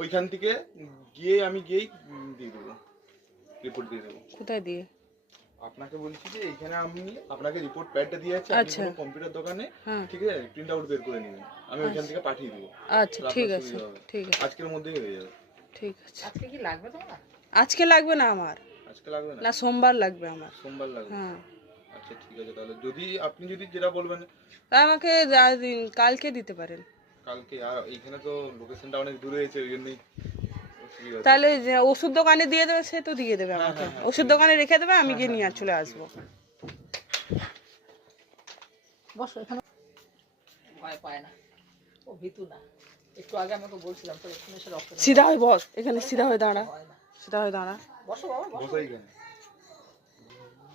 ওইখান থেকে গিয়ে আমি গিয়েই দিয়ে দেবো, রিপোর্ট দিয়ে দেবো। কোথায় দিয়ে? আপনাকে বলছি যে এইখানে আমি আপনাকে রিপোর্ট প্যাডটা দিয়ে যাচ্ছি, আপনি কোনো কম্পিউটার দোকানে ঠিক আছে প্রিন্ট আউট বের করে নেবেন, আমি ওইখান থেকে পাঠিয়ে দেবো। আচ্ছা ঠিক আছে, ঠিক আছে, আজকের মধ্যেই হয়ে যাবে। ঠিক আছে। আজকে কি লাগবে তোমার? আজকে লাগবে না আমার। আজকে লাগবে না? না সোমবার লাগবে আমার। সোমবার লাগবে? হ্যাঁ। আচ্ছা ঠিক আছে, তাহলে যদি আপনি যদি যেটা বলবেন আমাকে কালকে দিতে পারেন। কালকে? আর এইখানে তো লোকেশনটা অনেক দূরে আছে, ওই জন্যই। তাহলে ওষুধ দোকানে দিয়ে দেবে, সে তো দিয়ে দেবে আমাকে, ওষুধ দোকানে রেখে দেবে, আমি গিয়ে নিয়ে চলে আসবো। বসো এখানে, ভয় পায় না, ও ভীতু না। একটু আগে আমাকে বলছিলাম তো এখানে এসে রক্ত। সিধা হয়ে বস, এখানে সিধা হয়ে দাঁড়া, সিধা হয়ে দাঁড়া। বসো বাবা, বসো এইখানে।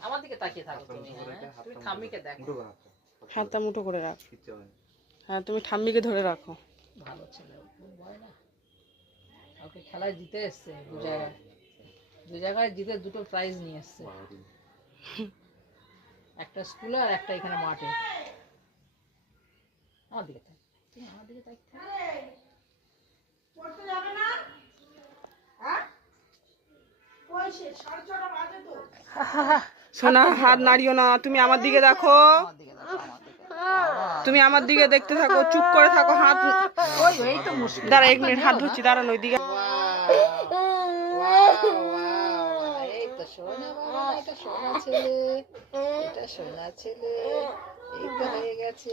আমার দিকে তাকিয়ে থাকো তুমি, তুমি ঠাম্মিকে দেখো। হাতটা মুঠো করে রাখ। হ্যাঁ তুমি ঠাম্মিকে ধরে রাখো। ভালো ছেলে, ভয় না। ওকে খেলায় জিতে এসছে, দু জায়গায় জিতে দুটো প্রাইজ নিয়ে এসছে, একটা স্কুলে আর একটা এখানে মাঠে। আমার দিকে তাক, তুমি আমার দিকে তাক। পড়তে যাবে না? হ্যাঁ কই সে 6:30 বাজে তো। সোনা হাত নাড়িও না, তুমি আমার দিকে দেখো, তুমি আমার দিকে দেখতে থাকো, চুপ করে থাকো, হাত দাঁড়া 1 মিনিট, হাত ধরছি, দাঁড়ান ওই দিকে। এই তো সোনা বাবা, এটা সোনা ছেলে, এটা সোনা ছেলে, এই তো হয়ে গেছে।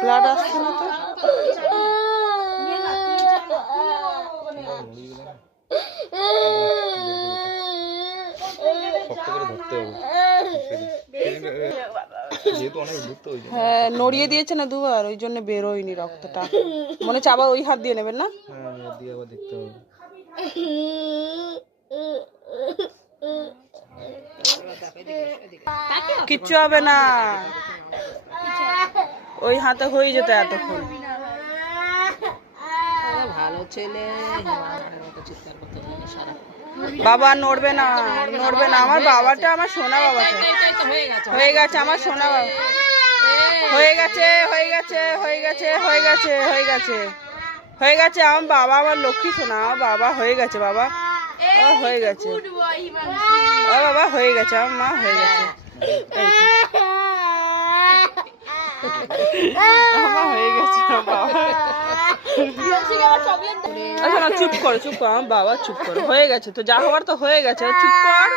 ব্লাড আসছে না তো? হ্যাঁ নড়িয়ে দিয়েছে না দুবার, ওই জন্য বেরোয়নি রক্তটা, মনে হচ্ছে আবার ওই হাত দিয়ে নেবেন না? কিচ্ছু হবে না, ওই হাতে হয়ে যেত এতক্ষণ। ভালো ছেলে, বাবা নড়বে না, নড়বে না, আমার বাবাটা, আমার সোনা বাবাটা হয়ে গেছে, আমার সোনা বাবা হয়ে গেছে, হয়ে গেছে, হয়ে গেছে, হয়ে গেছে, হয়ে গেছে, হয়ে গেছে, আমার বাবা, আমার লক্ষ্মী সোনা, আমার বাবা হয়ে গেছে, বাবা ও হয়ে গেছে, ও বাবা হয়ে গেছে, আমার মা হয়ে গেছে, আমার হয়ে গেছে বাবা। আচ্ছা না চুপ করো, চুপ করো, আমার বাবা চুপ করো, হয়ে গেছে তো, যা হওয়ার তো হয়ে গেছে, চুপ কর।